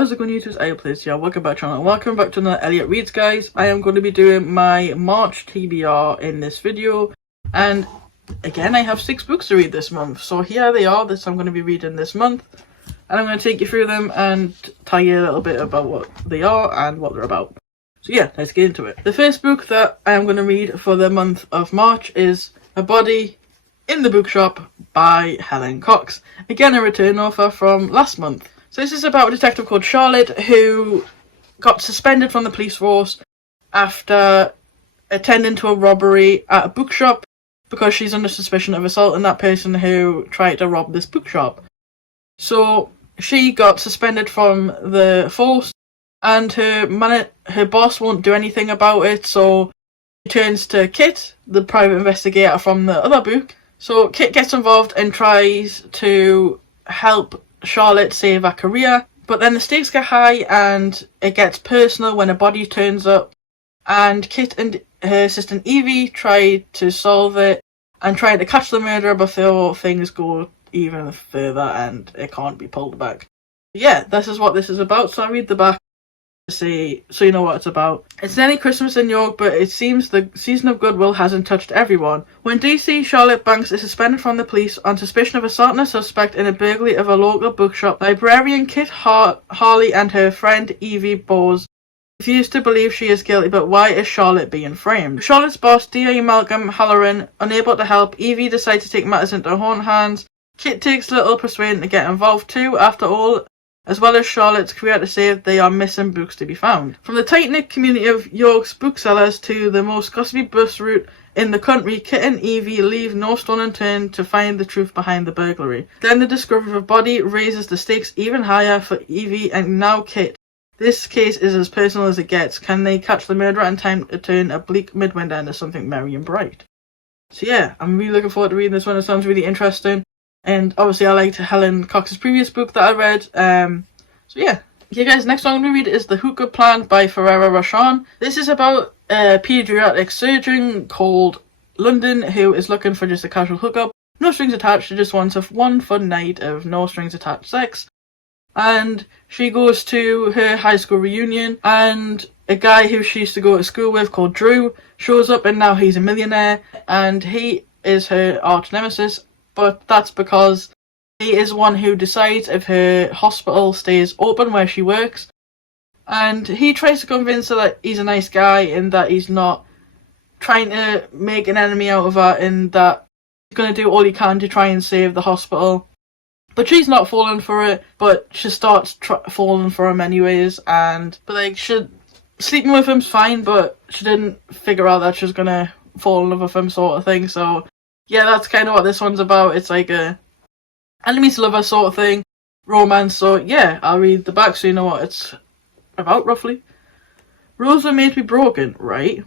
How's it going, YouTube? Elliot here. Welcome back to the channel. Welcome back to another Elliot Reads, guys. I am going to be doing my March TBR in this video, and again, I have 6 books to read this month. So here they are. I'm going to be reading this month, and I'm going to take you through them and tell you a little bit about what they are and what they're about. So yeah, let's get into it. The first book that I am going to read for the month of March is A Body in the Bookshop by Helen Cox. Again, a return offer from last month. So this is about a detective called Charlotte who got suspended from the police force after attending to a robbery at a bookshop because she's under suspicion of assaulting that person who tried to rob this bookshop. So she got suspended from the force, and her boss won't do anything about it, so she turns to Kit, the private investigator from the other book. So Kit gets involved and tries to help Charlotte save her career, but then the stakes get high and it gets personal when a body turns up, and Kit and her assistant Evie try to solve it and try to catch the murderer before things go even further and it can't be pulled back. Yeah, this is what this is about, so I read the back to see so you know what it's about. It's nearly Christmas in York, but it seems the season of goodwill hasn't touched everyone. When DC Charlotte Banks is suspended from the police on suspicion of assaulting a suspect in a burglary of a local bookshop, librarian Kit Harley and her friend Evie Bowes refuse to believe she is guilty, but why is Charlotte being framed? Charlotte's boss, D.A. Malcolm Halloran, unable to help, Evie decides to take matters into her own hands. Kit takes little persuading to get involved too. After all, as well as Charlotte's career to save, they are missing books to be found. From the tight-knit community of York's booksellers to the most gossipy bus route in the country, Kit and Evie leave no stone unturned to find the truth behind the burglary. Then the discovery of a body raises the stakes even higher for Evie and now Kit. This case is as personal as it gets. Can they catch the murderer in time to turn a bleak midwinter into something merry and bright? So yeah, I'm really looking forward to reading this one. It sounds really interesting. And obviously I liked Helen Cox's previous book that I read. So yeah. Okay guys, next one I'm going to read is The Hookah Plan by Ferrera Rashan. This is about a paediatric surgeon called London who is looking for just a casual hookup. No strings attached, she just wants one fun night of no strings attached sex. And she goes to her high school reunion, and a guy who she used to go to school with called Drew shows up, and now he's a millionaire and he is her arch nemesis. But that's because he is one who decides if her hospital stays open where she works. And he tries to convince her that he's a nice guy and that he's not trying to make an enemy out of her and that he's going to do all he can to try and save the hospital. But she's not falling for it, but she starts falling for him anyways. Sleeping with him's fine, but she didn't figure out that she was going to fall in love with him sort of thing. So yeah, that's kind of what this one's about. It's like a enemies to lover sort of thing, romance. So yeah, I'll read the back so you know what it's about roughly. Rules are made to be broken, right?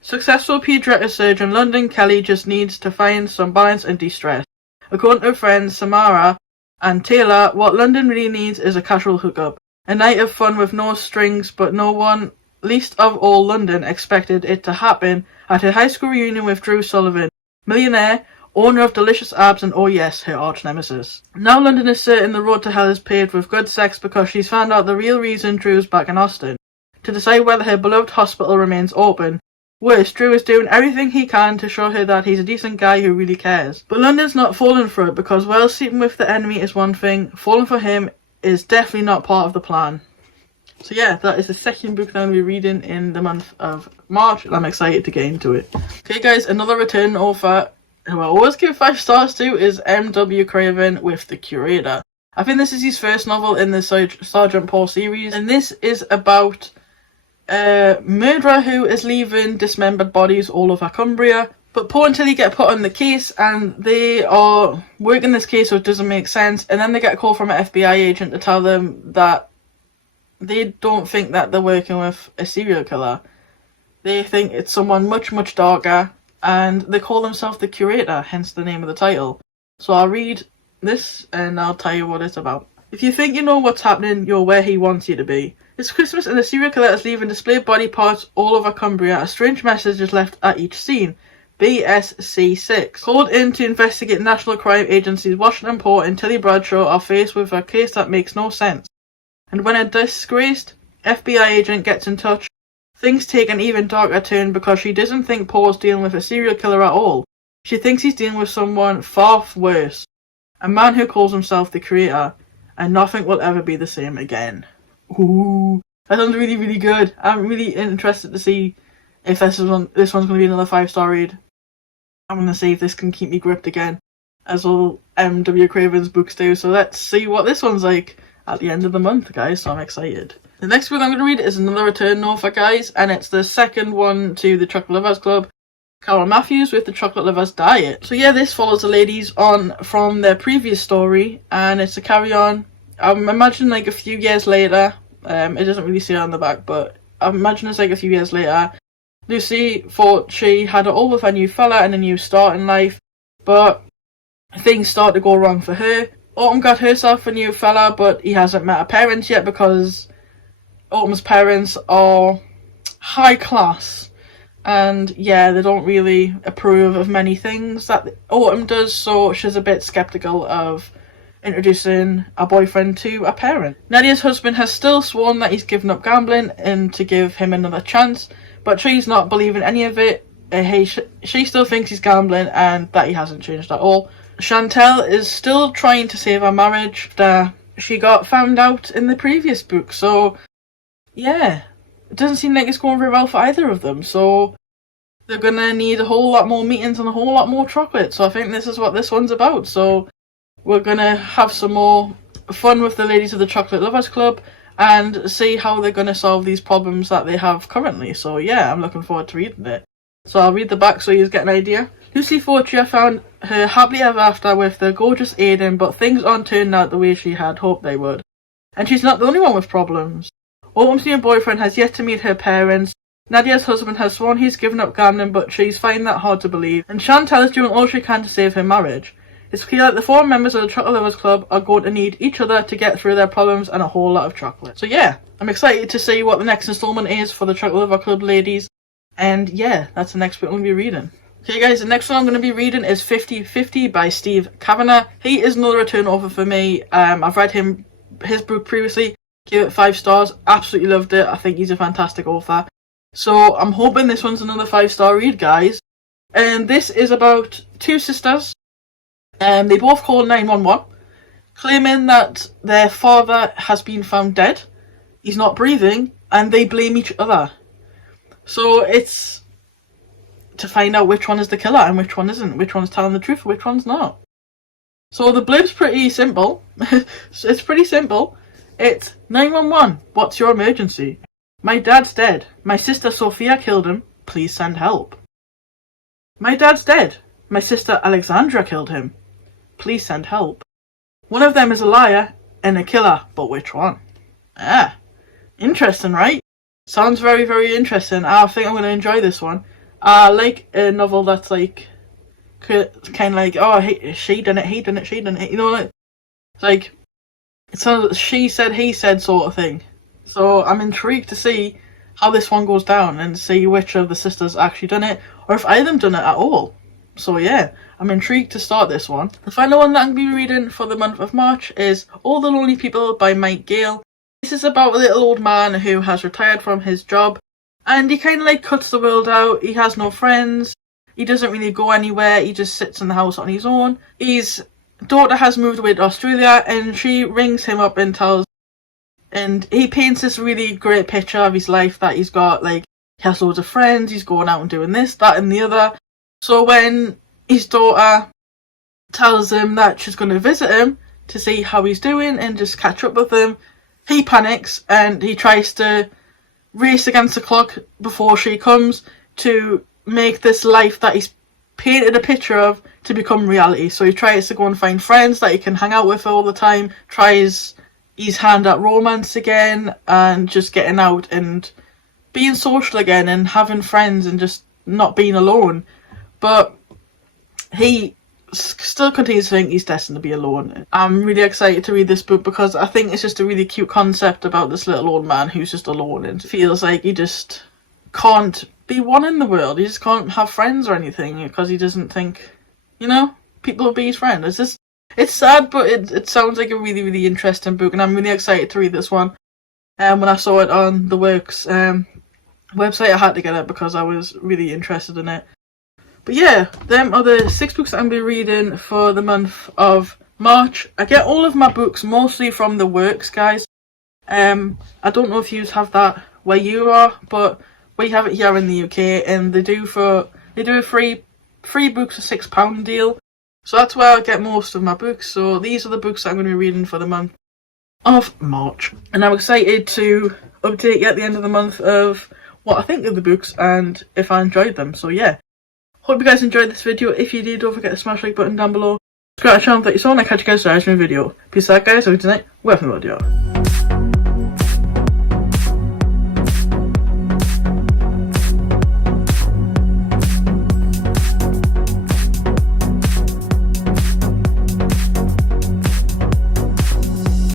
Successful paediatric surgeon London Kelly just needs to find some balance and de-stress. According to her friends Samara and Taylor, what London really needs is a casual hookup. A night of fun with no strings, but no one, least of all London, expected it to happen at her high school reunion with Drew Sullivan, millionaire, owner of delicious abs, and oh yes, her arch nemesis. Now London is certain the road to hell is paved with good sex because she's found out the real reason Drew's back in Austin. To decide whether her beloved hospital remains open. Worse, Drew is doing everything he can to show her that he's a decent guy who really cares. But London's not falling for it because while sleeping with the enemy is one thing, falling for him is definitely not part of the plan. So yeah, that is the second book that I'm going to be reading in the month of March, and I'm excited to get into it. Okay guys, another return author who I always give 5 stars to is M.W. Craven with The Curator. I think this is his first novel in the Sergeant Paul series, and this is about a murderer who is leaving dismembered bodies all over Cumbria. But Paul and Tilly get put on the case, and they are working this case so it doesn't make sense, and then they get a call from an FBI agent to tell them that they don't think that they're working with a serial killer. They think it's someone much, much darker, and they call themselves The Curator, hence the name of the title. So I'll read this and I'll tell you what it's about. If you think you know what's happening, you're where he wants you to be. It's Christmas and the serial killer is leaving displayed body parts all over Cumbria. A strange message is left at each scene. BSC6. Called in to investigate National Crime Agency's Washington Port and Tilly Bradshaw are faced with a case that makes no sense. And when a disgraced FBI agent gets in touch, things take an even darker turn because she doesn't think Paul's dealing with a serial killer at all. She thinks he's dealing with someone far worse, a man who calls himself the Curator, and nothing will ever be the same again. Ooh, that sounds really, really good. I'm really interested to see if this one's going to be another 5-star read. I'm going to see if this can keep me gripped again, as all M.W. Craven's books do. So let's see what this one's like at the end of the month, guys. So I'm excited. The next book I'm going to read is another return offer, guys, and it's the second one to the Chocolate Lovers Club. Carol Matthews with the Chocolate Lovers Diet. So yeah, this follows the ladies on from their previous story, and it's a carry on. I'm imagining like a few years later. It doesn't really say on the back, but I imagine it's like a few years later. Lucy thought she had it all with a new fella and a new start in life, but things start to go wrong for her. Autumn got herself a new fella, but he hasn't met her parents yet because Autumn's parents are high class. And yeah, they don't really approve of many things that Autumn does, so she's a bit skeptical of introducing a boyfriend to a parent. Nadia's husband has still sworn that he's given up gambling and to give him another chance, but she's not believing any of it. She still thinks he's gambling and that he hasn't changed at all. Chantel is still trying to save her marriage after she got found out in the previous book, so yeah. It doesn't seem like it's going very well for either of them, so they're gonna need a whole lot more meetings and a whole lot more chocolate. So I think this is what this one's about. So we're gonna have some more fun with the ladies of the Chocolate Lovers Club and see how they're gonna solve these problems that they have currently. So yeah, I'm looking forward to reading it. So I'll read the back so you get an idea. Lucy Fortia found her happily ever after with the gorgeous Aiden, but things aren't turning out the way she had hoped they would. And she's not the only one with problems. Autumn's new boyfriend has yet to meet her parents. Nadia's husband has sworn he's given up gambling, but she's finding that hard to believe. And Chantal is doing all she can to save her marriage. It's clear that the 4 members of the Chocolate Lovers Club are going to need each other to get through their problems and a whole lot of chocolate. So yeah, I'm excited to see what the next installment is for the Chocolate Lover Club ladies. And yeah, that's the next book I'm going to be reading. Okay guys, the next one I'm going to be reading is 50/50 by Steve Kavanagh. He is another return offer for me. I've read his book previously. Gave it 5 stars, absolutely loved it. I think he's a fantastic author. So I'm hoping this one's another 5-star read, guys. And this is about 2 sisters. They both call 911, claiming that their father has been found dead. He's not breathing, and they blame each other. So it's to find out which one is the killer and which one isn't. Which one's telling the truth, which one's not. So the blurb's pretty simple. It's pretty simple. It's 911, what's your emergency? My dad's dead. My sister Sophia killed him. Please send help. My dad's dead. My sister Alexandra killed him. Please send help. One of them is a liar and a killer, but which one? Ah, interesting, right? Sounds very, very interesting. I think I'm going to enjoy this one. I like a novel that's like, kind of like, oh, she done it, he done it, she done it. You know, it's like, it's a she said, he said sort of thing. So I'm intrigued to see how this one goes down and see which of the sisters actually done it, or if either of them done it at all. So yeah, I'm intrigued to start this one. The final one that I'm going to be reading for the month of March is All the Lonely People by Mike Gale. This is about a little old man who has retired from his job, and he kind of like cuts the world out. He has no friends, he doesn't really go anywhere, he just sits in the house on his own. His daughter has moved away to Australia, and she rings him up and he paints this really great picture of his life, that he's got, like, he has loads of friends, he's going out and doing this, that and the other. So when his daughter tells him that she's going to visit him to see how he's doing and just catch up with him, he panics and he tries to race against the clock before she comes to make this life that he's painted a picture of to become reality. So he tries to go and find friends that he can hang out with all the time, tries his hand at romance again, and just getting out and being social again and having friends and just not being alone. But he still continues to think he's destined to be alone. I'm really excited to read this book because I think it's just a really cute concept about this little old man who's just alone and feels like he just can't be one in the world. He just can't have friends or anything because he doesn't think, you know, people will be his friend. It's sad, but it sounds like a really, really interesting book, and I'm really excited to read this one. when I saw it on the Works website. I had to get it because I was really interested in it. But yeah, them are the 6 books that I'm going to be reading for the month of March. I get all of my books mostly from the Works, guys. I don't know if you have that where you are, but we have it here in the UK, and they do a free books for £6 deal. So that's where I get most of my books. So these are the books that I'm going to be reading for the month of March. And I'm excited to update you at the end of the month of what I think of the books and if I enjoyed them. So yeah. Hope you guys enjoyed this video. If you did, don't forget to smash the like button down below. Subscribe to the channel, thank you so much, and I'll catch you guys in the next video. Peace out, guys. Have a good night. Welcome to the video.